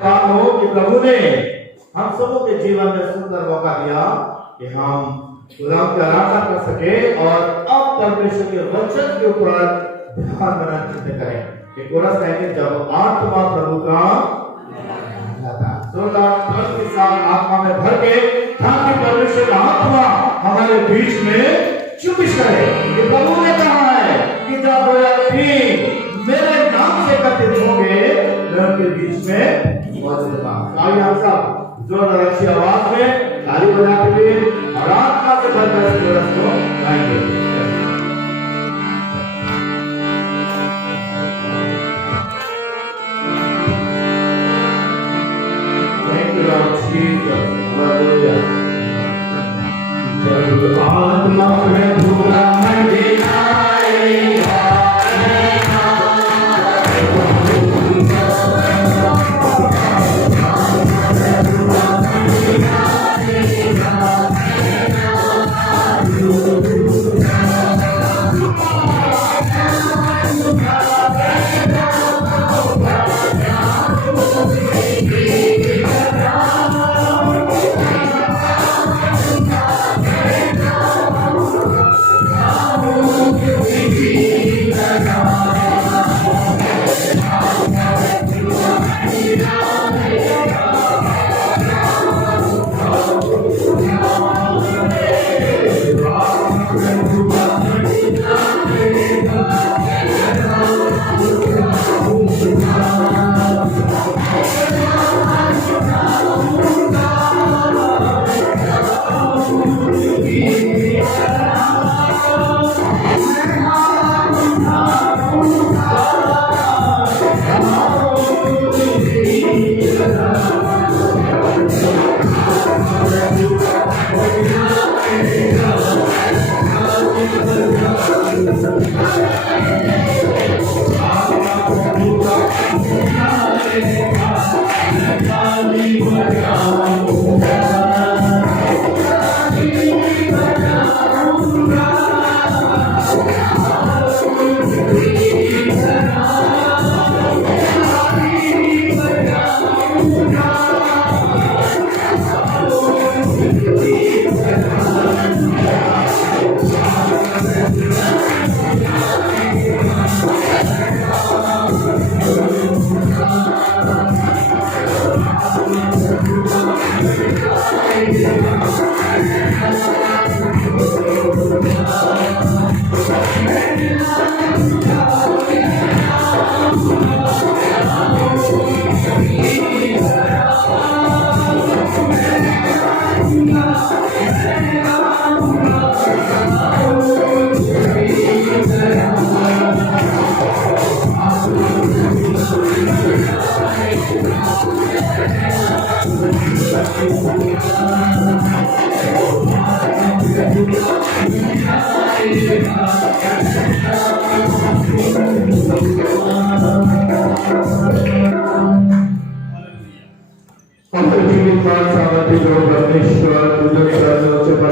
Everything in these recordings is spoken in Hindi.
बात हो कि प्रभु ने हम सबों के जीवन में सुंदर मौका दिया कि हम खुदावंद की आराधना कर सके और अब परमेश्वर के वचन के ऊपर ध्यान देना चिंतन करें। कि कोरस कहेंगे जब आत्मा प्रभु का के साथ आत्मा में भर के ताकि परमेश्वर का आत्मा हमारे बीच में चुपिश करे। कि प्रभु ने कहा है कि जब दो या तीन मेरे नाम से एकत्रित होंगे मैं उनके बीच में मौजूद होगा। आइए हम सब जोरदार अच्छी आवाज में ताली बजाते हुए और आत्मा से भरकर इस कोरस को गाएंगे। जब आत्मा में भूला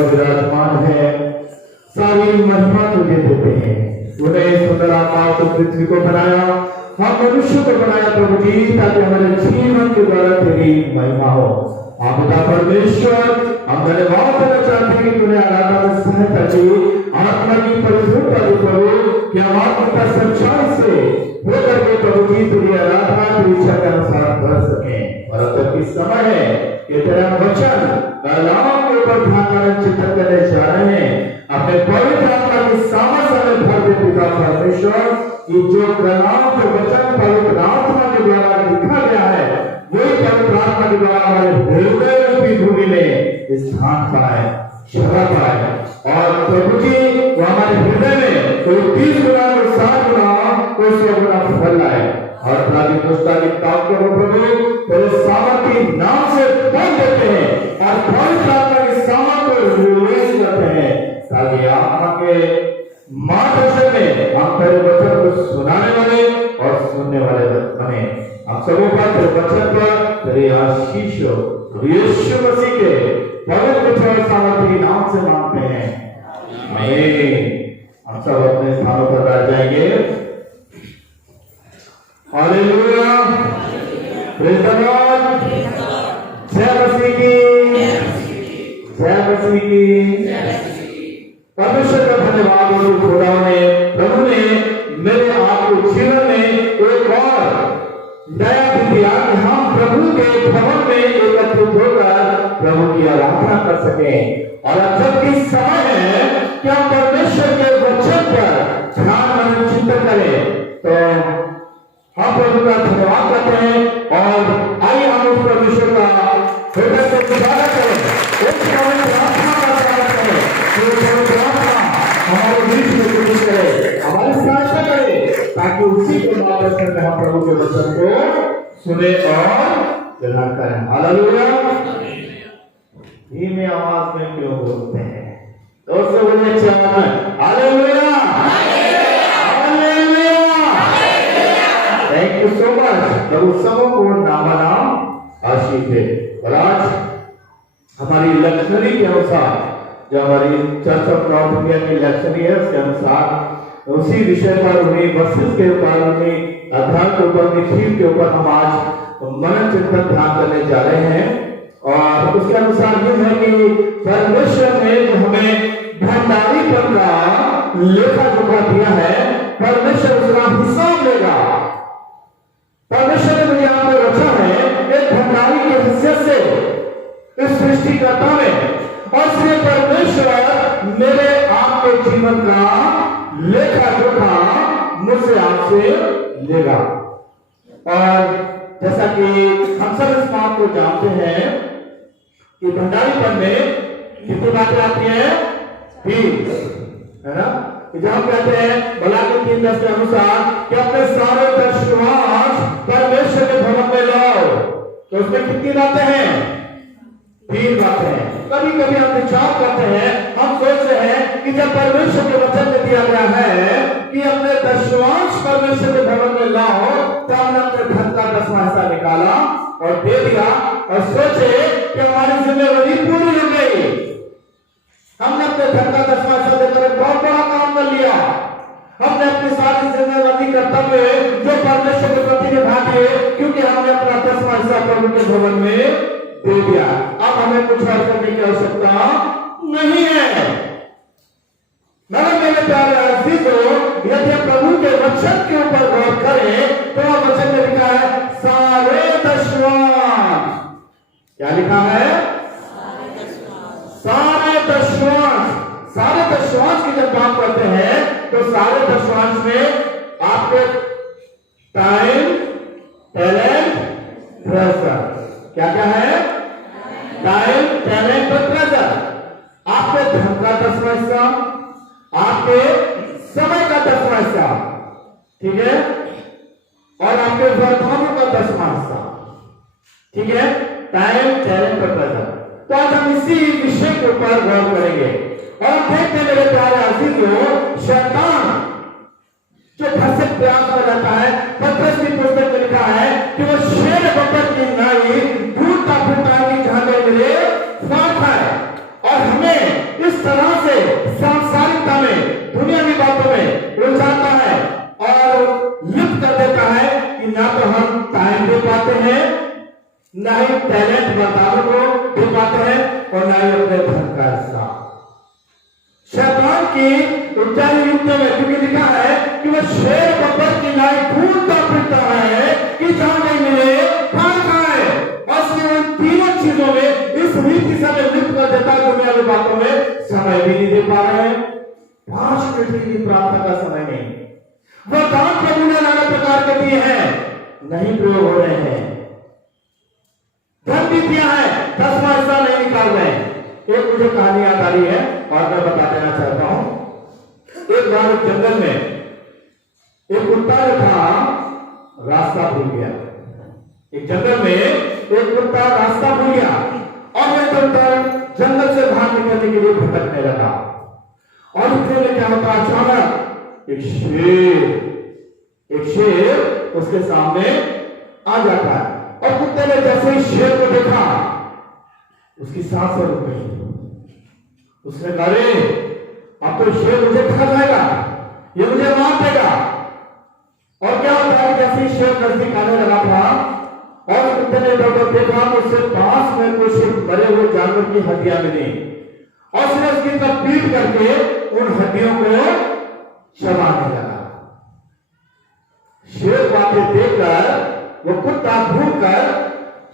विराजमान है सारी महिमा तुझे देते हैं। तूने सुंदर आकाश और पृथ्वी को बनाया, हम मनुष्य को बनाया प्रभु जी ताकि हमारे जीवन के द्वारा तेरी महिमा हो। आप पिता परमेश्वर हम धन्यवाद देना चाहते हैं कि तूने आराधना में सहायता की, आत्मा की परिशुद्धता दी प्रभु कि हम आत्मा सच्चाई से होकर के प्रभु जी तेरी आराधना तेरी इच्छा के अनुसार कर सके। और अब तक इस समय है कि तेरा वचन कलाम के ऊपर ध्यान चिंतन करने जा रहे हैं। अपने पवित्र आत्मा की सामर्थ्य में भर दे पिता परमेश्वर कि जो कलाम के वचन पवित्र आत्मा के द्वारा लिखा गया है वही पवित्र आत्मा के द्वारा हमारे हृदय रूपी भूमि में स्थान पाए, जगह पाए। और प्रभु जी वो हमारे हृदय में कोई 30 गुना कोई 60 गुना कोई 100 गुना फल लाए। और अपराधी दुष्टा की ताकत को प्रभु तेरे सामर्थ्य नाम से बंद देते हैं और पवित्र आत्मा की सामर्थ्य को रिलीज करते हैं ताकि आत्मा के मार्गदर्शन में हम तेरे वचन को सुनाने वाले और सुनने वाले बने। हम सबों पर तेरे वचन पर तेरे आशीष यीशु मसीह के पवित्र और सामर्थ्य नाम से मांगते हैं, आमीन। हम सब अपने स्थानों पर बैठ जाएंगे। Hallelujah, praise the Lord. Lord. जय मसीह की, जय मसीह की। परमेश्वर का धन्यवाद हो खुदा ने, प्रभु ने मेरे आपको जीवन में एक और नया दिन दिया कि हम प्रभु के भवन में एकत्रित होकर प्रभु की आराधना कर सके। और अब जबकि समय है कि हम परमेश्वर के वचन पर ध्यान मनन चिंतन करें, तो हम प्रभु का धन्यवाद करते हैं और आइए हम उस परमेश्वर का हृदय से गुजारा करें, उस पवित्र आत्मा का स्वागत करें, जो पवित्र आत्मा हमारे बीच में प्रवेश करे, हमारी सहायता करे, ताकि उसी के मार्गदर्शन में हम प्रभु के वचन को सुने और ग्रहण करें। हालेलुया। धीमे आवाज में क्यों बोलते हैं? दोस्तों बोले अच्छी आवाज में hallelujah, hallelujah. Thank you so much. प्रभु सबों को नाम आशीष है। और आज हमारी लक्ष्मणी के अनुसार, जो हमारी चर्च ऑफ नॉर्थ इंडिया की लक्ष्मणी है, उसके अनुसार उसी विषय पर, उन्हीं वर्सेस के ऊपर, उन्हीं अध्याय के ऊपर, उन्हीं थीम के ऊपर हम आज मनन चिंतन ध्यान करने जा रहे हैं। और उसके अनुसार ये है कि परमेश्वर ने जो हमें भंडारीपन का लेखा जोखा दिया है, परमेश्वर उसका हिसाब लेगा। परमेश्वर ने मुझे आपको रचा है एक भंडारी के हिस्से से इस सृष्टिकर्ता में, और इसलिए परमेश्वर मेरे आपके जीवन का लेखा जोखा मुझसे आपसे लेगा। और जैसा कि हम सब इस बात को जानते हैं कि भंडारीपन में कितनी बातें आती हैं? 3, है ना? जब हम कहते हैं भला के 3:10 के अनुसार कि अपने सारे दशवांश परमेश्वर के भवन में लाओ, तो उसमें कितनी बातें हैं? 3 बातें हैं। कभी कभी हम विचार करते हैं, हम सोचते हैं कि जब परमेश्वर के वचन में दिया गया है कि अपने दशवांश परमेश्वर के भवन में लाओ, तो हमने अपने धन का 10वां हिस्सा निकाला और दे दिया और सोचे कि हमारी जिम्मेदारी पूरी हो गई। हमने अपने धन का 10वां हिस्सा देकर एक बहुत बड़ा काम कर लिया। हमने अपनी सारी जिम्मेदारी कर्तव्य जो परमेश्वर के प्रति निभा दिए, क्योंकि हमने अपना 10वां हिस्सा प्रभु के भवन में दे दिया। अब हमें कुछ और करने की आवश्यकता नहीं है। मगर मेरे प्यारे अजीजों, यदि प्रभु के वचन के ऊपर गौर करें तो वचन में लिखा है सारे दशवांश। क्या लिखा है? सारे दशवांश। सारे दशवांश की जब बात करते हैं तो सारे दशवांश में आपके टाइम, टैलेंट, ट्रेजर, क्या क्या है? टाइम, टैलेंट और ट्रेजर। आपके धन का 10वां हिस्सा, आपके समय का 10वां हिस्सा, ठीक है, और आपके वरदानों का 10वां हिस्सा, ठीक है, टाइम, टैलेंट और ट्रेजर। तो आज हम इसी विषय के ऊपर गौर करेंगे। और देखते हैं मेरे प्यारे अजीजों, शैतान जो फंसे प्रयास में रहता है, पतरस की पुस्तक में लिखा है कि वो शेर बकर की नाई ढूंढता फिरता है कि जहां में मिले फाड़ खाए। और हमें इस तरह से सांसारिकता में, दुनियावी बातों में उलझाता है और लिप्त कर देता है कि ना तो हम टाइम दे पाते हैं, ना ही टैलेंट वरदानों को दे पाते हैं, और ना ही अपने धन का हिस्सा। शैतान की ऊंचाई युक्तों में, क्योंकि लिखा है कि वह शेर बकर की नाई ढूंढता फिरता है कि जहां नहीं मिले फाड़ खाए। और उन तीनों चीजों में इस रीति से लिप्त कर देता है, दुनियावी बातों में समय भी नहीं दे पा रहे हैं, 5 मिनट की प्रार्थना का समय नहीं, वह दान प्रभु ने नाना प्रकार के दिए हैं, नहीं प्रयोग हो रहे हैं, धन भी दिया है, 10वां हिस्सा नहीं निकाल रहे हैं। एक मुझे कहानी याद आ रही है और मैं बता देना चाहता हूं। एक बार जंगल में एक कुत्ता जो था रास्ता भूल गया। एक जंगल में एक कुत्ता रास्ता भूल गया और वह जंगल से बाहर निकलने के लिए भटकने लगा। और इतने में क्या होता, अचानक एक शेर उसके सामने आ जाता है। और कुत्ते ने जैसे ही शेर को देखा, उसकी सांस रुक गई। उसने कहा, अरे अब तो शेर मुझे खा जाएगा, ये मुझे मार देगा। और क्या होता है, जैसे ही शेर नजदीक आने लगा था, और कुत्ते ने जब देखा तो उससे पास में कुछ मरे हुए जानवर की हड्डियां मिली और उसने उसकी तरफ पीट करके उन हड्डियों को चबाने लगा। शेर बातें देखकर वो कुत्ता घूमकर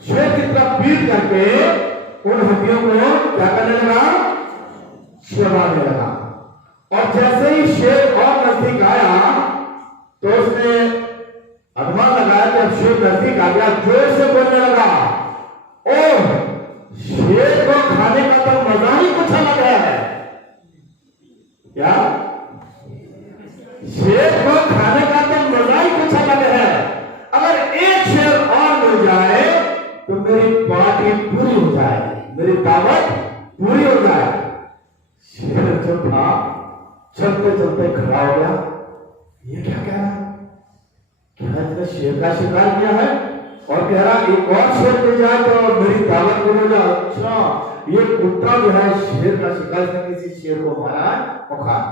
शेर की तरफ पीट करके उन हड्डियों को क्या करने लगा, चबाने लगा। और जैसे ही शेर और नजदीक आया तो उसने अनुमान लगाया कि अब शेर नजदीक आ गया, जोर से बोलने लगा, ओह शेर को खाने का तो मजा ही कुछ अलग है। क्या? शेर को खाने का तो मजा ही कुछ अलग है। अगर एक शेर और मिल जाए तो मेरी पार्टी पूरी हो जाएगी, मेरी दावत पूरी हो जाए। शेर जो था चलते चलते खड़ा हो गया। ये क्या कह रहा है? क्या इसने शेर का शिकार किया है और कह रहा एक और शेर मिल जाए तो मेरी दावत पूरी हो जाए। अच्छा ये कुत्ता जो है शेर का शिकार, इसने किसी शेर को मारा है और खाया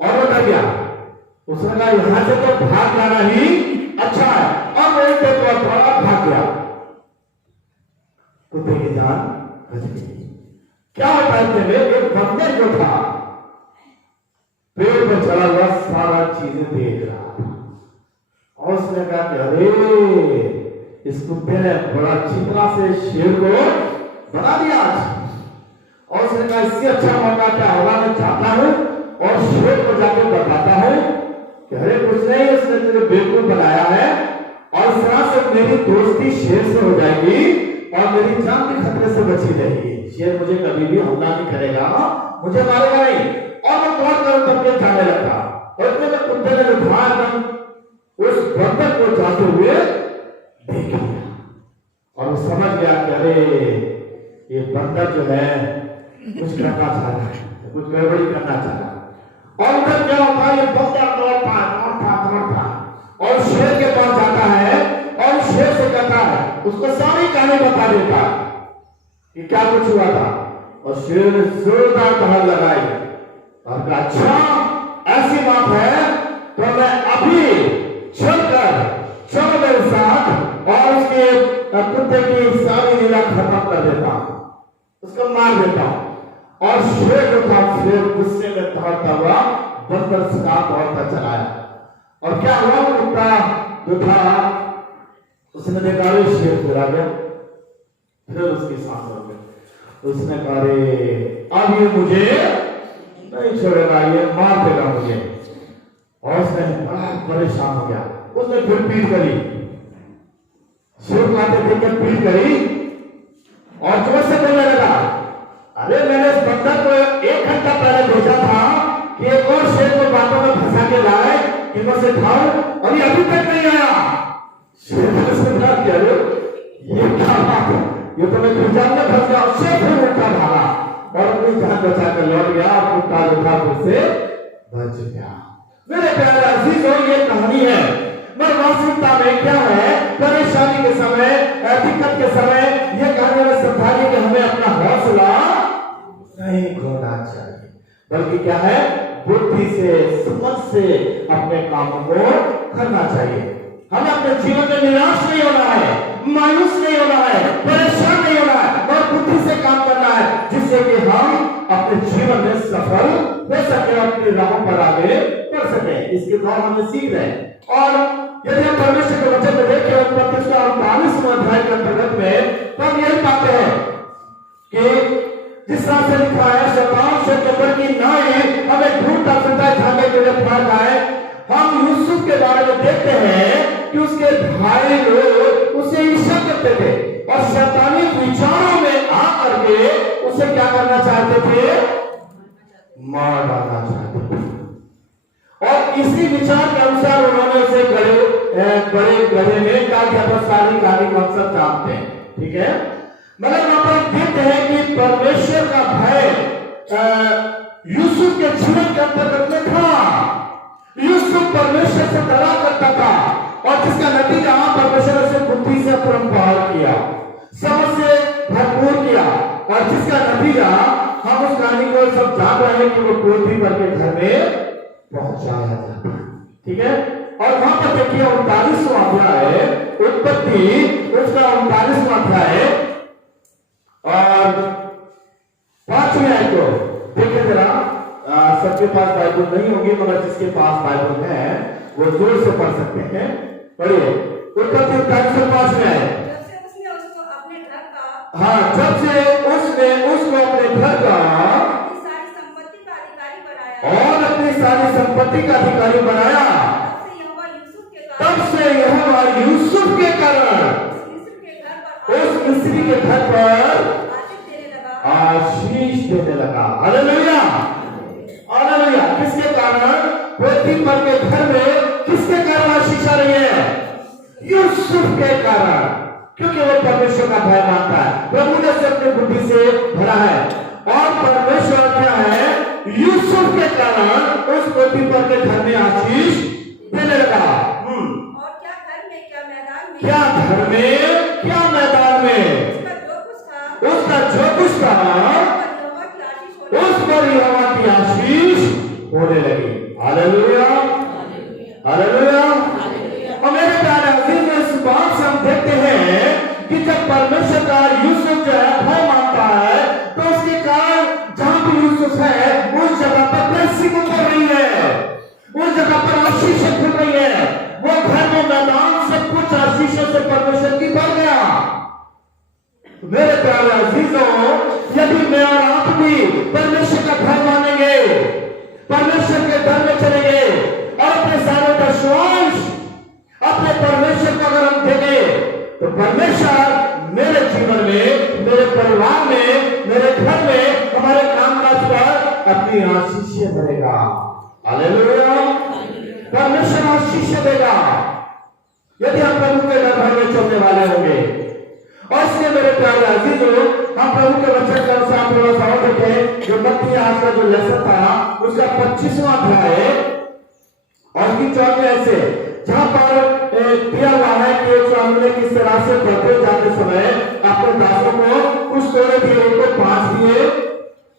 और बता गया। उसने कहा यहां से तो भाग जाना ही अच्छा है, और वो एक थोड़ा भाग गया। कुत्ते की जान बच गई। क्या होता है? एक बंदर जो था पेड़ पर चला हुआ सारा चीजें देख रहा था और उसने कहा कि अरे इस कुत्ते ने बड़ा चित्रा से शेर को बना दिया आज। और उसने कहा इससे अच्छा मौका क्या होगा, मैं जाता हूं और शेर को जाकर बताता हूं कि अरे कुछ नहीं, उसने तुझे बेवकूफ बनाया है और इस तरह से मेरी दोस्ती शेर से हो जाएगी और मेरी जान भी खतरे से बची रहेगी। शेर मुझे कभी भी हमला नहीं करेगा, मुझे मारेगा नहीं। और मैं दौड़ कर करके जाने लगा और इतने में कुत्ते ने एकदम उस बंदर को जाते हुए देख लिया और समझ गया कि अरे ये बंदर जो है कुछ करना चाह रहा है, कुछ गड़बड़ी करना चाह रहा है। और उधर क्या होता है, ये बंदर दौड़ता और शेर के पास जाता है और शेर से कहता है, उसको सारी कहानी बता देता है कि क्या कुछ हुआ था। और शेर ने जोरदार दहाड़ लगाई और कहा अच्छा ऐसी बात है तो मैं अभी चलकर चलो मेरे साथ और उसके कुत्ते की सारी लीला खत्म कर देता हूं, उसको मार देता हूं। और शेर जो था शेर गुस्से में दौड़ता हुआ बंदर से दौड़ता चलाया। और क्या हुआ, कुत्ता जो था उसने देखा शेर फिर आ गया, फिर उसकी सांस हो गई। उसने कहा रे अब ये मुझे नहीं छोड़ेगा, ये मार देगा मुझे। और उसने बड़ा परेशान हो गया, उसने फिर पीट करी, शेर को आते देखकर पीट करी और जोर से बोलने लगा, अरे मैंने इस बंदर को 1 घंटा पहले भेजा था कि एक और शेर को बातों में फंसा के लाए कि मैं उसे खाऊं और ये अभी तक नहीं आया। शेर ने समझा कि अरे ये क्या बात है, ये तो मैं जान में फंस गया। शेर फिर उठा भागा और अपनी जान बचा कर लौट गया और कुत्ता जो था उससे बच गया। मेरे प्यारे अजीजों, ये कहानी है, मगर वास्तविकता में क्या है, परेशानी के समय, दिक्कत के समय ये कहानी हमें समझाने कि हमें अपना हौसला नहीं खोना चाहिए, बल्कि क्या है, बुद्धि से समझ से अपने कामों को करना चाहिए। हमें अपने जीवन में निराश नहीं होना है, मायूस नहीं होना है, परेशान नहीं होना है, और बुद्धि से काम करना है जिससे कि हम अपने जीवन में सफल हो सके, अपनी राहों पर आगे बढ़ सके। इसके द्वारा हमें सीख रहे हैं। और यदि हम परमेश्वर के वचन में देखें उत्पत्ति का 39वां अध्याय के अंतर्गत में, तो हम यही पाते हैं कि जिस तरह से लिखा है, शैतान से कब्र की नाई हमें ढूंढता फिरता है, खाने के लिए फाड़ आए। हम यूसुफ के बारे में देखते हैं कि उसके भाई लोग उसे ईर्ष्या करते थे और शैतानी विचारों में आकर के उसे क्या करना चाहते थे, मार डालना चाहते थे। और इसी विचार के अनुसार उन्होंने उसे बड़े गड्ढे में डाल दिया था। सारी कहानी को हम सब जानते हैं, ठीक है। मगर वहां पर देखते हैं कि परमेश्वर का भय यूसुफ के जीवन के अंतर्गत में था। यूसुफ परमेश्वर से डरा करता था और जिसका नतीजा परमेश्वर ने बुद्धि से परम्परा किया, समझ से भरपूर किया, और जिसका नतीजा हम उस कहानी को सब जान रहे हैं कि वो क्रोधी करके घर में पहुंचाया जाता है, ठीक है। और वहां पर देखिए 39वां अध्याय, उत्पत्ति उसका 39वां अध्याय और 5वें आयत को देखिए जरा। सबके पास बाइबल नहीं होगी, मगर जिसके पास बाइबल है वो जोर से पढ़ सकते हैं। पढ़िए उत्पत्ति 39:5 में आए। हाँ, जब से उसने उसको अपने घर का और अपनी सारी संपत्ति का अधिकारी बनाया, तब से यहोवा यूसुफ के कारण उस मिस्री के घर पर आशीष देने लगा। Hallelujah, hallelujah. किसके कारण? पोतीफर के घर में किसके कारण आशीष आ रही है? यूसुफ के कारण, क्योंकि वो परमेश्वर का भय मानता है, प्रभु ने उसे अपनी बुद्धि से भरा है। और परमेश्वर क्या है? यूसुफ के कारण उस पोतीफर के घर में आशीष देने लगा। और क्या घर में क्या मैदान में, क्या घर में क्या मैदान में, उसका जो कुछ था उस पर यहोवा की आशीष होने लगी। Hallelujah, hallelujah. और मेरे प्यारे अजीज, इस बात से हम देखते हैं कि जब परमेश्वर का यूसुफ जो है भय मानता है, तो उसके कारण जहां भी यूसुफ है उस जगह पर ब्लेसिंग उतर रही है, उस जगह पर आशीष खुल रही है। वो घर में मैदान सब कुछ आशीषों से परमेश्वर की भर गया। मेरे प्यारे अजीजों, यदि मैं और आप भी परमेश्वर का भय मानेंगे, परमेश्वर के डर में चलेंगे और अपने सारे दशवांश अपने परमेश्वर को अगर हम देंगे, तो परमेश्वर मेरे जीवन में, मेरे परिवार में, मेरे घर में, हमारे कामकाज पर अपनी आशीष भरेगा। हालेलुया, परमेश्वर आशीष देगा यदि हम प्रभु के डर में चलने वाले होंगे। और इसलिए मेरे प्यारे अजीजों, हम प्रभु के वचन के अनुसार थोड़ा सा और देखें। जो मत्ती आज का जो लेसन था उसका 25वां अध्याय और की 14 से, जहां पर दिया हुआ है कि स्वामी ने किस तरह से बढ़ते जाते समय अपने दासों को कुछ तोड़े दिए, एक को 5 दिए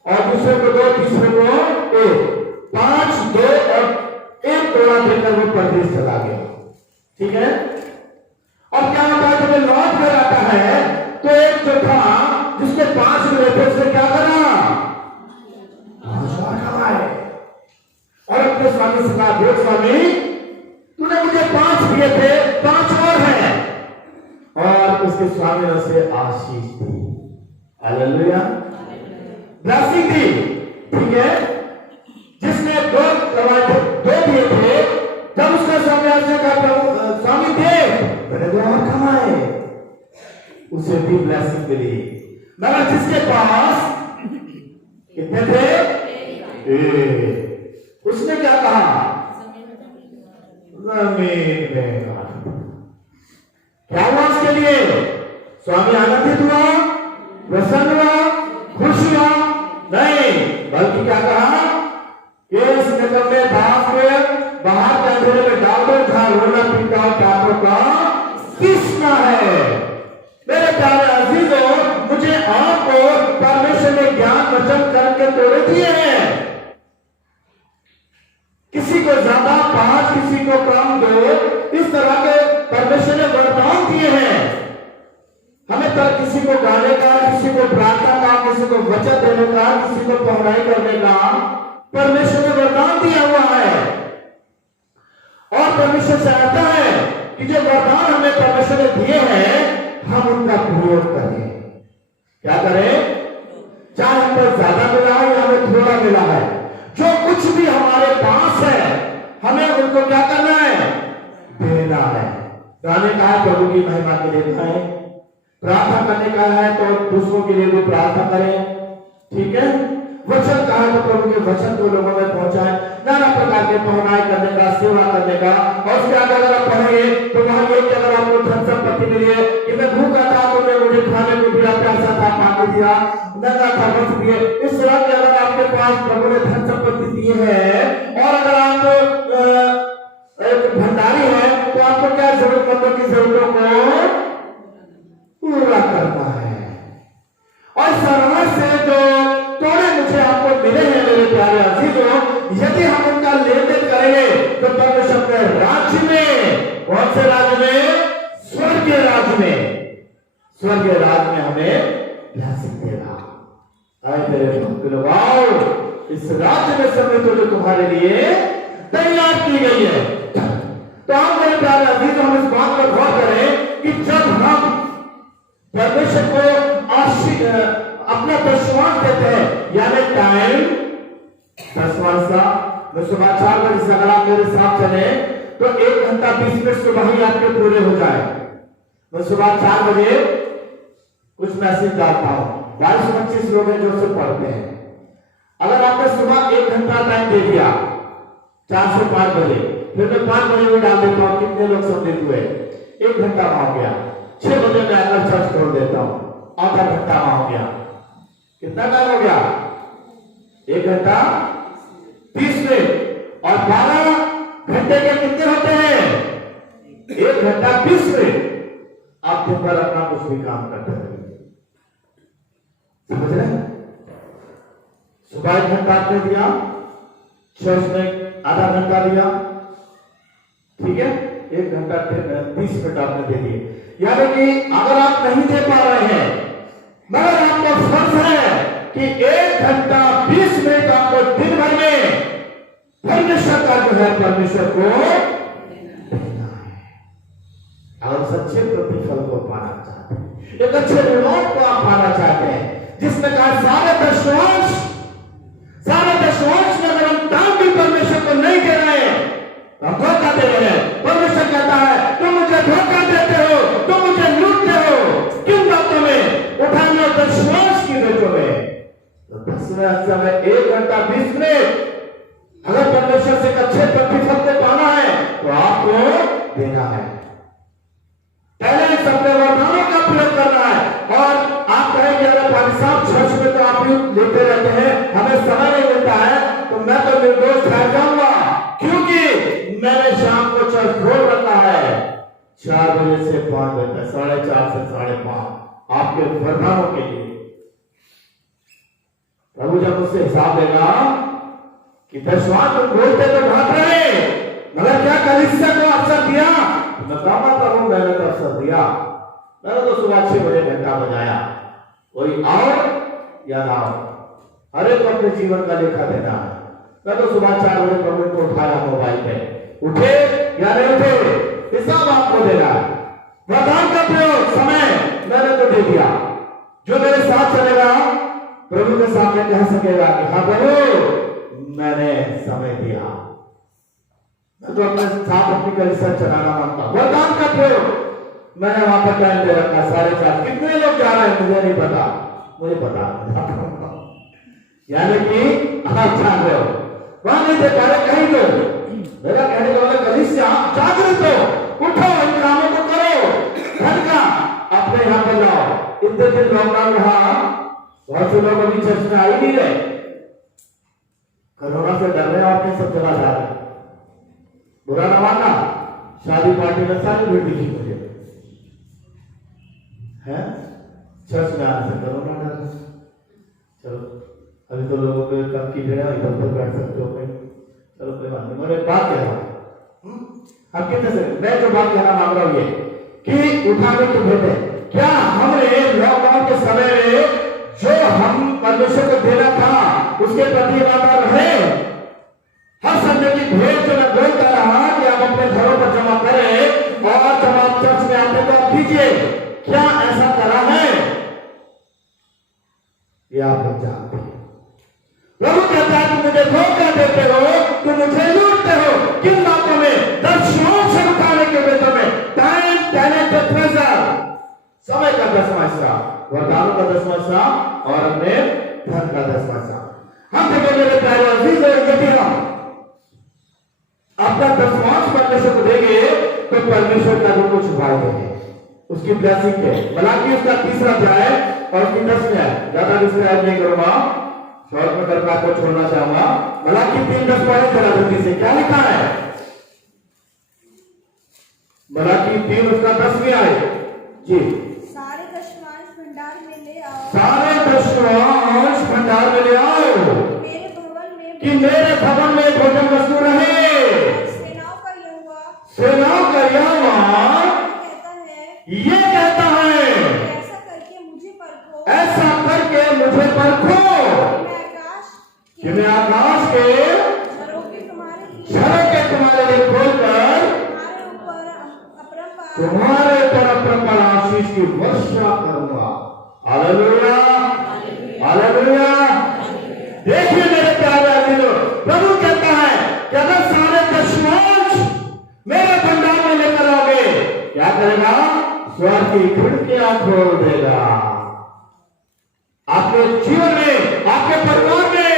और दूसरे को 2, तीसरे को 1, 5, 2 और 1 तोड़ा देकर वो परदेश चला गया। ठीक है। और क्या होता है, जब लौट कर आता है तो एक जो था जिसके 5 मिले थे उसने क्या करा? और अपने स्वामी से कहा, देख स्वामी, तूने मुझे 5 दिए थे, 5 और हैं। और उसके स्वामी ने उसे आशीष दी। हालेलुया, ब्लेसिंग दी। ठीक है। जिसने 2 दिए थे, जब उसका स्वामी ने कहा, स्वामी दे, मैंने 2 और कमाए, उसे भी ब्लेसिंग मिली। मगर जिसके पास कितने थे? उसने क्या कहा? जमीन में क्या हुआ उसके लिए? स्वामी आनंदित हुआ, प्रसन्न हुआ, खुश हुआ? नहीं, बल्कि क्या कहा कि इस निकम्मे बाप को बाहर के अंधेरे में डाल दो, जहां रोना पीटा और टापों का किसना है। मेरे प्यारे अजीजों, मुझे आपको परमेश्वर ने ज्ञान वचन करके तोड़े दिए हैं। किसी को ज्यादा 5, किसी को कम 2, इस तरह के परमेश्वर ने वरदान दिए हैं हमें। तो किसी को गाने का, किसी को प्रार्थना का, किसी को वचन देने का, किसी को पढ़ाई करने का परमेश्वर ने वरदान दिया हुआ है। और परमेश्वर चाहता है कि जो वरदान हमें परमेश्वर ने दिए हैं हम उनका प्रयोग करें। क्या करें? चाहे हम पर ज्यादा मिला है या हमें थोड़ा मिला है, जो कुछ भी हमारे पास है हमें उनको क्या करना है? देना है। गाने का है प्रभु की महिमा के लिए गाएं, प्रार्थना करने का है तो दूसरों के लिए भी प्रार्थना करें। ठीक है। वचन का है तो प्रभु के वचन को लोगों में पहुंचाएं, नाना प्रकार के पहुंचाई करने का, सेवा करने का। और उसके आगे अगर आप पढ़ेंगे तो वहां ये कि अगर आपको धन संपत्ति मिली है कि मैं भूखा था तो मैं मुझे खाने को दिया, प्यासा था पानी दिया, नंगा था वस्त्र दिए। इस तरह के अगर आपके पास प्रभु ने धन संपत्ति दी है और अगर आप एक भंडारी है तो आपको क्या जरूरतमंदों की जरूरतों को पूरा करना है। और सरहद से जो तोड़े मुझे आपको मिले हैं मेरे प्यारे अजीजों, यदि हम उनका लेन देन करेंगे तो परमेश्वर अपने राज्य में हमें ब्लेसिंग देगा। आए मेरे भक्त लोग आओ, इस राज्य में समय तो जो तुम्हारे लिए तैयार की गई है। तो हम मेरे प्यारे अजीज, हम इस बात पर गौर करें कि जब हम परमेश्वर को अपना दशवांश देते हैं, यानी टाइम दशवांश में सुबह 4 बजे से अगर आप मेरे साथ चले तो 1 घंटा 20 मिनट सुबह ही आपके पूरे हो जाए। मैं सुबह 4 बजे कुछ मैसेज डालता हूं, 22-25 लोग हैं जो उसे पढ़ते हैं। अगर आपने सुबह 1 घंटा टाइम दे दिया 4 से 5 बजे, फिर मैं 5 बजे में डाल देता हूं, कितने लोग सम्मिलित हुए? 1 घंटा हो गया। 6 बजे मैं आकर चर्च छोड़ देता हूं, आधा घंटा हो गया। कितना टाइम हो गया? 1 घंटा 30 मिनट। और 12 घंटे के कितने होते हैं? 1 घंटा 20 मिनट। आप दिन भर अपना कुछ भी काम करते रहिए, समझ रहे? सुबह 1 घंटा आपने दिया, चर्च में आधा घंटा दिया, ठीक है? 1 घंटा 30 मिनट आपने दे दिए। यानी कि अगर आप नहीं दे पा रहे हैं, मगर आपका फर्ज है कि 1 घंटा 20 मिनट आपको दिन भर में परमेश्वर का जो है परमेश्वर को देना है। अगर सच्चे प्रतिफल को पाना चाहते हैं, एक अच्छे रिवॉर्ड को आप पाना चाहते हैं, जिसमें कहा सारे दशवांश में अगर हम दान भी परमेश्वर को नहीं दे रहे हैं, हम धोखा दे रहे हैं। परमेश्वर कहता है तुम मुझे धोखा देते हो, तुम मुझे लूटते हो। किन बातों में? उठाने दशवांश की बातों में। तो 10वें समय 1 घंटा 20 मिनट अगर परमेश्वर से अच्छे प्रतिफल को पाना है तो आपको देना है। पहले इस अपने वरदानों का प्रयोग करना है। और आप कहेंगे अगर भाई साहब चर्च में तो आप लेते रहते हैं, हमें समय नहीं मिलता है, तो मैं तो निर्दोष ठहर जाऊंगा, क्योंकि मैंने शाम को चर्च खोल रखा है 4 बजे से 5 बजे तक, 4:30 से 5:30 आपके वरदानों के लिए। प्रभु जब मुझसे हिसाब देगा कि दशवांश तुम बोलते तो भाग रहे, मगर क्या कलीसिया को अवसर दिया? मैं कहूंगा प्रभु मैंने तो अवसर दिया, मैंने तो सुबह 6 बजे घंटा बजाया। कोई आओ या ना आओ, हर एक अपने जीवन का लेखा देना है। मैं तो सुबह 4 बजे प्रभु को उठाया मोबाइल पे, उठे या नहीं उठे हिसाब आपको देना है। वरदान का प्रयोग समय मैंने तो दे दिया। जो मेरे साथ चलेगा प्रभु के सामने कह सकेगा कि हाँ प्रभु मैंने समय दिया। मैं तो अपने साथ अपनी कलीसिया चलाना मांगता हूं। वरदान का प्रयोग मैंने वहां पर टाइम दे रखा 4:30। कितने लोग जा रहे हैं मुझे नहीं पता, मुझे पता यानी कि आप जान रहे हो, वहां नहीं दे पा रहे कहीं लोग। मेरा कहने का मतलब कलीसिया जागृत हो, उठो, इन कामों को करो, घर का अपने यहाँ पर लाओ। इतने दिन लॉकडाउन रहा, बहुत से लोग अभी चर्च में आ ही नहीं रहे, कोरोना से डर रहे, आपने सब जगह जा रहे। बुरा न मानना, शादी पार्टी में सारी भीड़ दिखी मुझे है, चर्च में आने से कोरोना डर। चलो अभी तो लोगों को कम की जगह इधर उधर बैठ सकते हो कहीं, चलो कोई बात नहीं। मैं बात कह रहा हूं, अब कितने से मैं जो बात कहना मांग रहा हूं ये कि उठाने को भेजे। क्या हमने लॉकडाउन के समय में जो हम परमेश्वर को देना था उसके प्रति ईमानदार रहे? हर संडे की भेंट जो मैं बोलता रहा कि आप अपने घरों पर जमा करें और जब आप चर्च में आते तो आप कीजिए, क्या ऐसा करा है? ये आप लोग जानते हैं। प्रभु कहता है तुम मुझे धोखा देते हो, तुम मुझे लूटते हो। किन बातों में? दशवांश से उठाने के वेतन में। टाइम, टैलेंट, ट्रेजर, समय का 10वां हिस्सा, वरदानों का 10वां हिस्सा और अपने धन का 10वां हिस्सा। हम देखो मेरे प्यारे अजीज, यदि हम अपना 10वां परमेश्वर को देंगे तो परमेश्वर का भी कुछ उपाय देंगे, उसकी ब्लेसिंग है। मलाकी उसका 3रा अध्याय और उसकी 10वीं आयत, ज्यादा डिस्क्राइब नहीं करूंगा, शॉर्ट में करके आपको छोड़ना चाहूंगा। मलाकी 3:10 पढ़े जरा जल्दी से, क्या लिखा है? मलाकी 3 उसका 10वीं आयत जी। सारे दशवांश भंडार में ले आओ, सारे दशवांश भंडार में ले आओ, मेरे भवन में, कि मेरे भवन में भोजन वस्तु रहे। सेनाओं का यहोवा, सेनाओं का यहोवा कहता है, ये कहता है, ऐसा करके मुझे मुझे परखो कि मैं आकाश के झरों के तुम्हारे लिए खोलकर तुम्हारे ऊपर अपरंपार आशीष की वर्षा करूंगा। Hallelujah, hallelujah. देखिए मेरे प्यारे अजीजों, प्रभु कहता है कि अगर सारे दशमांश मेरे भंडार में लेकर आओगे, क्या करेगा? स्वर्ग की खिड़कियां खोल देगा। आपके जीवन में, आपके परिवार में,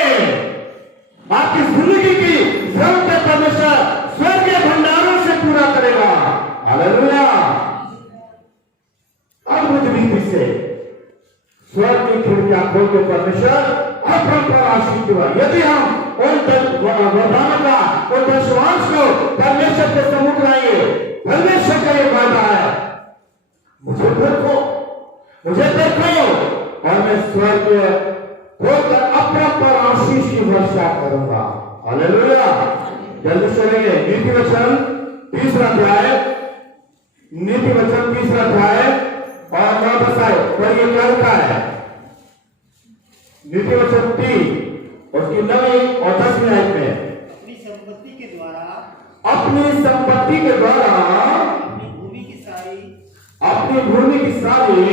आपकी जिंदगी की जरूरतें परमेश्वर स्वर्गीय भंडारों से पूरा करेगा। हालेलुया। अद्भुत रीति से स्वर्ग की खिड़कियां खोल के परमेश्वर अपरंपार आशीष देगा। यदि हम उन वरदानों का, उन दशमांश को परमेश्वर के सम्मुख लाएंगे, परमेश्वर का ये वादा है, मुझे देखो और मैं स्वर्ग होकर अपरंपार आशीष की वर्षा करूंगा। हालेलुया। जल्दी चलेंगे। नीति वचन 3 अध्याय और 9-10 पर ये क्या लिखा है? नीति वचन 3 उसकी 9वीं और 10वीं आयत में अपनी संपत्ति के द्वारा अपनी भूमि की सारी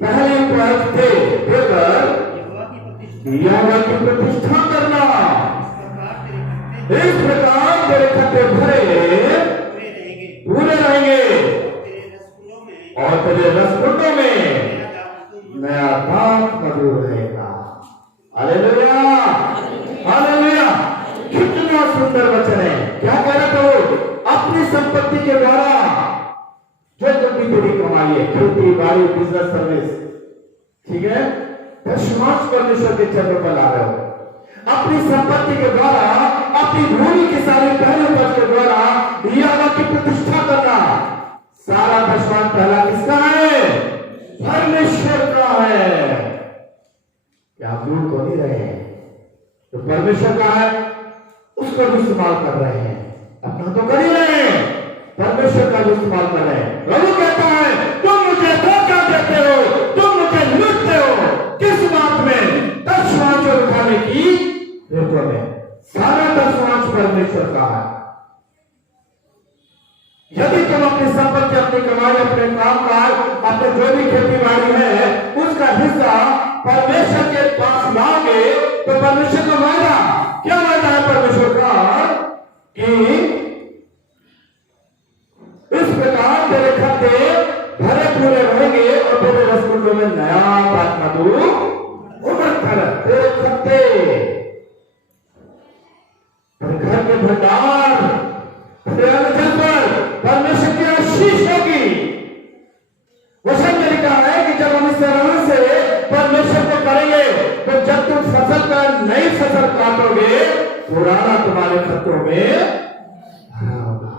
पहले उपज देकर यहोवा की प्रतिष्ठा करना। इस प्रकार तेरे खत्ते भरे पूरे रहेंगे और तेरे रसकुंडों में नया दान मधु रहेगा। Hallelujah, hallelujah. कितना सुंदर वचन है। क्या कह रहा था वो? अपनी संपत्ति के द्वारा जो भी तेरी कमाई है, खेती बाड़ी, बिजनेस, सर्विस, ठीक है, दशमांश परमेश्वर के चरणों पर ला रहे हो। अपनी संपत्ति के द्वारा, अपनी भूमि की सारी पहली उपज के द्वारा यहोवा की प्रतिष्ठा करना। सारा दशमांश पहला किसका है? परमेश्वर का है। क्या आप भूल तो नहीं रहे हैं? तो परमेश्वर का है, उसको भी इस्तेमाल कर रहे हैं। अपना तो कर ही रहे हैं, परमेश्वर का भी इस्तेमाल कर रहे हैं। प्रभु कहता है, तुम मुझे धोखा देते हो, तुम मुझे लूटते हो। किस बात में? दशमांश उठाने की रेटों में। सारा दशमांश परमेश्वर का है। यदि तुम अपनी संपत्ति, अपनी कमाई, अपने कामकाज, अपने जो भी खेती बाड़ी है, उसका हिस्सा परमेश्वर के पास लाओगे तो परमेश्वर का वादा, क्या वादा है परमेश्वर का? कि इस प्रकार तेरे खत्ते भरे पूरे रहेंगे और तेरे रसगुल्लों में नया मधु उमड़ता रहे। तेरे खत्ते, घर के भंडार, तेरे पर परमेश्वर की आशीष होगी। वचन में लिखा है कि जब हम इस तरह से परमेश्वर को करेंगे तो जब तुम फसल का नई फसल काटोगे, पुराना तुम्हारे खतों में भरा होगा।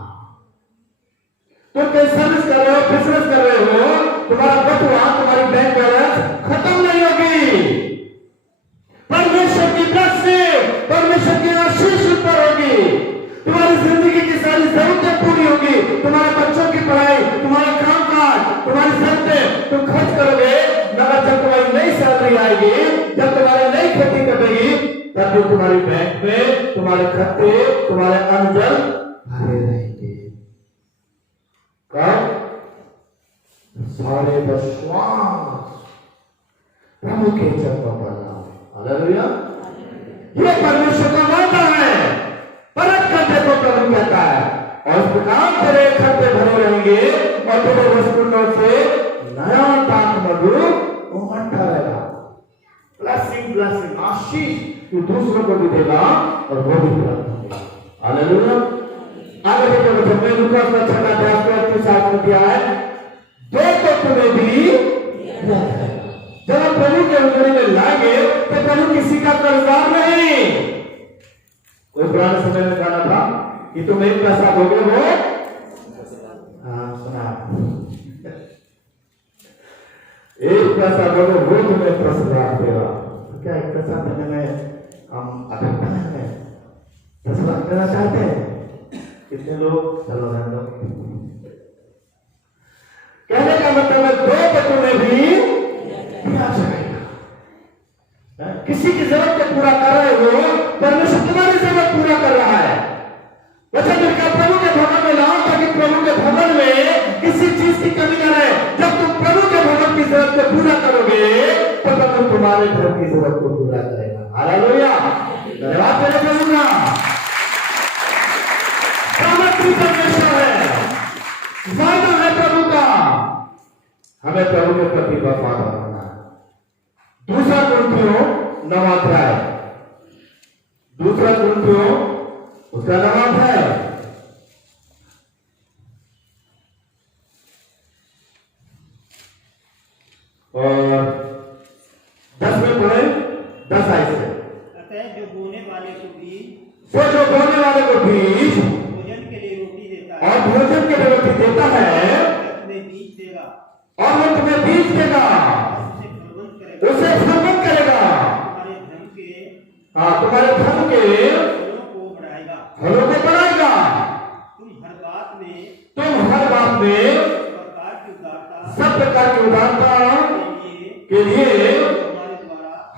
तुम कहीं सर्विस कर रहे हो, बिजनेस कर रहे हो, तुम्हारा बटुआ, तुम्हारी बैंक बैलेंस खत्म नहीं होगी। परमेश्वर की दृष्टि, परमेश्वर की आशीष पर होगी। तुम्हारी जिंदगी की सारी जरूरतें पूरी होगी। तुम्हारे बच्चों की पढ़ाई, तुम्हारा कामकाज, तुम्हारी जरूरतें तुम खर्च करोगे। मगर जब तुम्हारी नई सैलरी आएगी, जब तुम्हारी नई खेती कटेगी, तब भी तुम्हारी बैंक में तुम्हारे खत्ते, तुम्हारे अंजल भरे रहेंगे। कब? सारे दशमांश प्रभु के चरणों पर लाओ। हालेलुया। ये परमेश्वर का वादा है। परख कर देखो, प्रभु कहता है, और इस प्रकार तेरे खत्ते भरे रहेंगे और तेरे रसगुल्लों से नया दान मधु उमड़ता रहेगा। ब्लेसिंग, ब्लेसिंग, आशीष तू दूसरों को भी देगा और वो भी प्राप्त होगा। हालेलुया। आगे देखो, जब मैं लूका का 6वां अध्याय 37 में दिया है, दो तो तुम्हें भी जब हम प्रभु के उंगली में लाएंगे तो प्रभु किसी का कर्जदार नहीं। कोई पुराने समय में गाना था कि तुम एक पैसा दोगे वो, हाँ सुना, एक पैसा दोगे वो तुम्हें 10,000 देगा। क्या एक पैसा देने में हम अटकता है? 10,000 देना चाहते हैं? कितने लोग? चलो रहने दो। कहने का मतलब है दो तो तुम्हें भी दिया जाएगा। जरूरत को पूरा करोगे तो प्रभु तुम्हारे घर की जरूरत को पूरा करेगा। हालेलुया, धन्यवाद तेरे प्रभु का। सामर्थ्य परमेश्वर है, वादा है प्रभु का, हमें प्रभु के प्रति वफादार होना है। दूसरा कुरिन्थियों 9 अध्याय, दूसरा कुरिन्थियों उसका 9 अध्याय और 10 में पढ़े, 10 आयत से। अतः जो बोने वाले को बीज, वो जो बोने वाले को बीज भोजन के लिए रोटी देता है और भोजन के लिए रोटी देता है वह तुम्हें बीज देगा, और वो तुम्हें बीज देगा, उसे फलवंत करेगा, उसे फलवंत करेगा, तुम्हारे धन के तुम्हारे धन के फलों को बढ़ाएगा। फलों को बढ़ाएगा। तुम हर बात में सब प्रकार की उदारता के लिए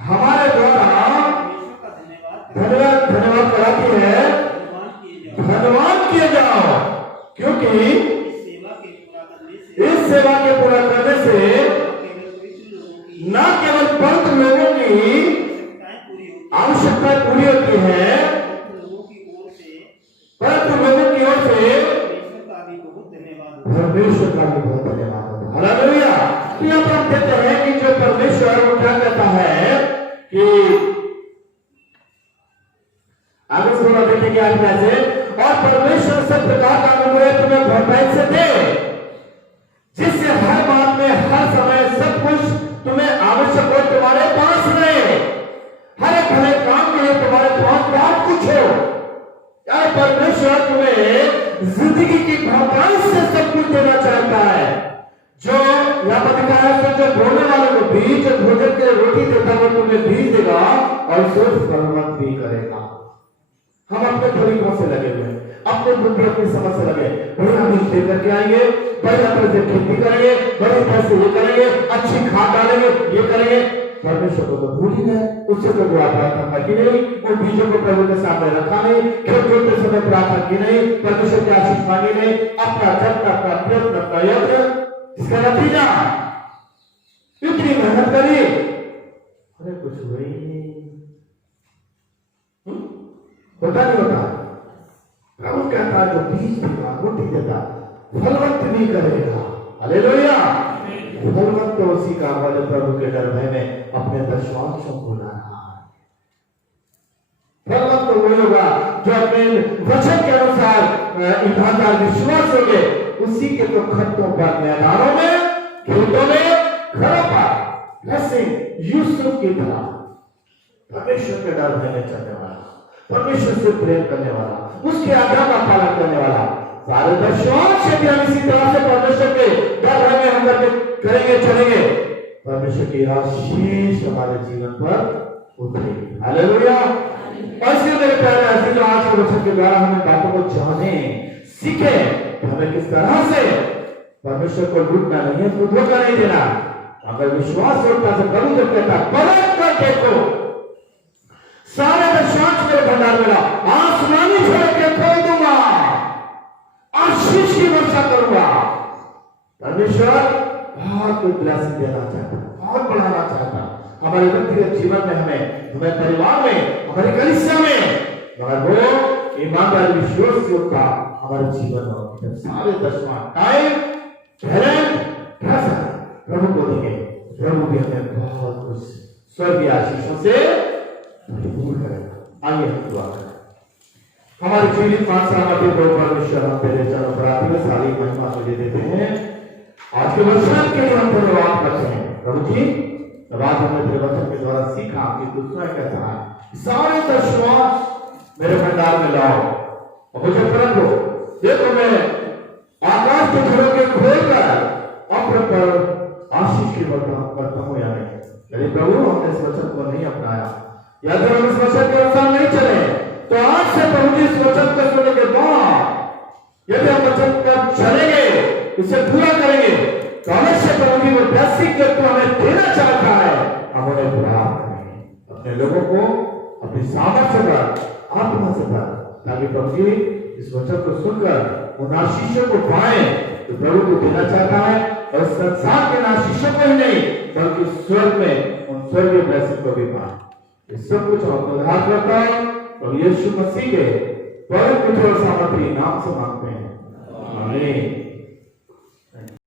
हमारे द्वारा धन्यवाद कराती है, धन्यवाद किए जाओ, क्योंकि इस सेवा के पूरा करने से न केवल पवित्र लोगों की आवश्यकता पूरी होती है, परंतु लोगों की ओर से परमेश्वर का भी बहुत धन्यवाद होता है। हालेलुया। तो यहाँ पर हम देखते हैं कि जो परमेश्वर वो क्या कहता है कि आगे से थोड़ा देखेंगे आज कैसे, और परमेश्वर सब प्रकार का अनुग्रह तुम्हें भरपाई से दे, जिससे हर बात में हर समय सब कुछ तुम्हें आवश्यक हो, तुम्हारे पास रहे, हर एक भले काम के लिए तुम्हारे पास बहुत कुछ हो। यार परमेश्वर तुम्हें जिंदगी की भरपाई से सब कुछ देना चाहता है। जो यहाँ पर लिखा है, तो जो बोने वाले को बीज, जो भोजन के लिए रोटी देता है वो तुम्हें बीज देगा और सिर्फ फलवंत भी करेगा। हम अपने तरीकों से लगे हुए, अपने बुद्धि अपनी समझ से लगे, बढ़िया बीज लेकर के आएंगे, बढ़िया तरह से खेती करेंगे, बढ़िया तरह से ये करेंगे, अच्छी खाद डालेंगे, ये करेंगे, परमेश्वर को तो भूल ही गए, उससे तो दुआ प्रार्थना की नहीं, उन बीजों को प्रभु के सामने रखा नहीं, खेत जोतते समय प्रार्थना की नहीं, परमेश्वर की आशीष मांगी नहीं, अपना जन्म, अपना प्रयत्न, अपना यत्न, इसका नतीजा इतनी मेहनत करी, अरे कुछ हुआ ही नहीं, होता नहीं होता। प्रभु कहता है जो बीज देगा, रोटी देगा, फलवंत भी करेगा। हालेलुया। फलवंत तो उसी का वाले प्रभु के डर भय में अपने दशवांशों को ला रहा है। फलवंत तो वही होगा जो अपने वचन के अनुसार ईमानदार विश्वास होंगे, उसी के तो खतों पर, मैदानों में, खेतों में, घरों पर ब्लेसिंग यूसुफ की तरह परमेश्वर के डर भय में चलने वाला, परमेश्वर से प्रेम करने वाला, उसकी आज्ञा का पालन करने वाला, सारे दशवांश यदि हम इसी तरह से परमेश्वर के डर भय में हम करेंगे चलेंगे, परमेश्वर की आशीष हमारे जीवन पर उतरेगी। हालेलुया। इसलिए मेरे प्यारे अजीज, आज के वचन के द्वारा हमें बातों को जाने, सीखे, हमें किस तरह से परमेश्वर को लूटना नहीं है, तो धोखा नहीं देना। अगर विश्वास होता है प्रभु जब कहता पलट कर देखो, सारे दशवांश मेरे भंडार में ला, आसमानी छोड़ के खोल दूंगा, आशीष की वर्षा करूंगा। परमेश्वर बहुत कुछ ब्लेसिंग देना चाहता, बहुत बढ़ाना चाहता हमारे व्यक्तिगत जीवन में, हमें परिवार में, हमारी कलीसिया में, मगर वो ईमानदारी विश्वास से होता हमारे जीवन में सारे दशवांश टाइम प्रभु को देंगे, प्रभु भी हमें बहुत कुछ स्वर्गीय आशीषों से भरपूर करेगा। आइए हम दुआ करें। हमारे जीवित मानसामर्थ्य को परमेश्वर हम तेरे चरणों पर आते हुए सारी महिमा तुझे देते हैं। आज के वचन के लिए हम धन्यवाद करते हैं प्रभु जी। आज हमने तेरे वचन के द्वारा सीखा कि तू स्वयं कैसा है। सारे दशवांश मेरे भंडार में लाओ और मुझे परम दो। देखो मैं आकाश के घरों के खोलकर अम्र पर आशीष की करता हूं या नहीं। यदि प्रभु हमने इस वचन को नहीं अपनाया, यदि हम इस वचन के अनुसार नहीं चले, तो आज से प्रभु जी इस वचन को सुनने के बाद यदि हम वचन पर चलेंगे, इसे पूरा करेंगे, तो अवश्य प्रभु जी वो ब्लेसिंग जो तू हमें देना चाहता है, हम उन्हें प्राप्त करेंगे। अपने लोगों को अपनी सामर्थ्य पर, आत्मा से पर, ताकि प्रभु जी इस वचन को सुनकर उन आशीषों को पाए तो प्रभु को देना चाहता है। और संसार के आशीषों को ही नहीं बल्कि स्वर्ग में उन स्वर्गीय ब्लेसिंग को भी पाए। ये सब कुछ आपको उद्धार करता है और यीशु मसीह के पवित्र और सामर्थी नाम से मांगते हैं, आमीन।